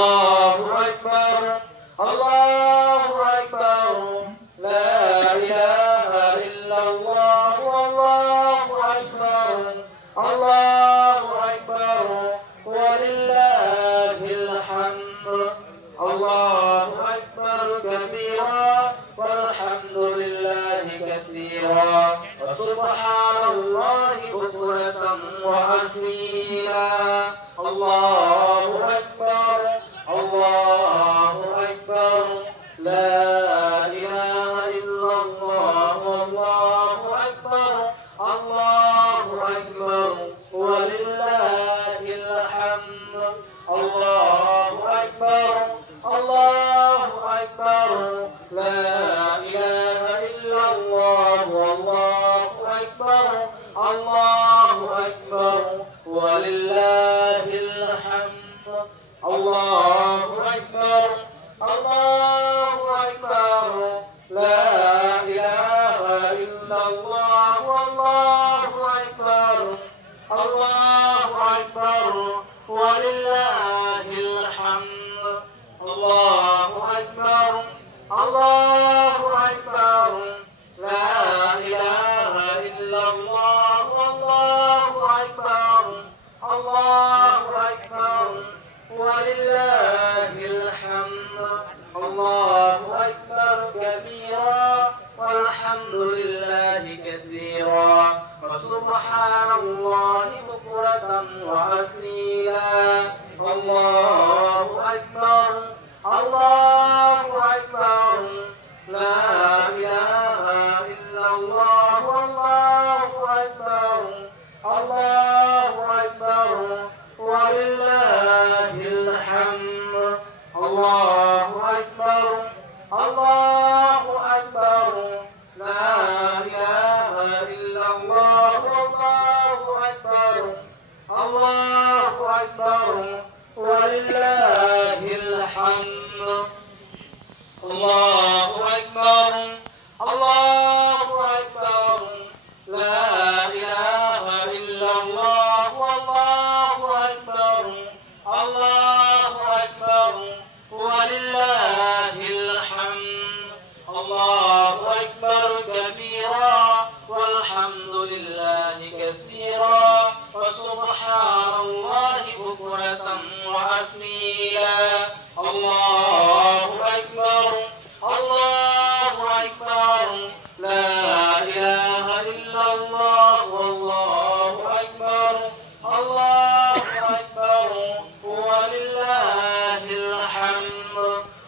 الله أكبر الله أكبر لا إله إلا الله والله أكبر الله أكبر ولله الحمد الله أكبر كبيرا والحمد لله كثيرا وسبحان الله بكرة وأصيلا الله أكبر الله أكبر لا إله إلا الله والله أكبر الله أكبر ولله الحمد الله أكبر الله أكبر لا إله إلا الله والله أكبر الله أكبر ولله الحمد الله أكبر الله أكبر لا إله إلا الله والله أكبر الله أكبر ولله الحمد الله أكبر الله أكبر لا إله إلا الله والله أكبر الله أكبر ولله الحمد الله أكبر كبيرا والحمد لله كثيرا وسبحان الله بكرة وأصيلا الله أكبر الله أكبر لا إله إلا الله والله أكبر الله أكبر ولله الحمد الله أكبر الله أكبر لا إله إلا الله والله أكبر الله أكبر ولله الحمد الله أكبر الله أكبر لا إله إلا الله والله أكبر الله أكبر ولله الحمد الله أكبر كبيرا والحمد لله كثيرا وسبحان الله بكرة وأصيلا الله أكبر الله أكبر لا إله إلا الله والله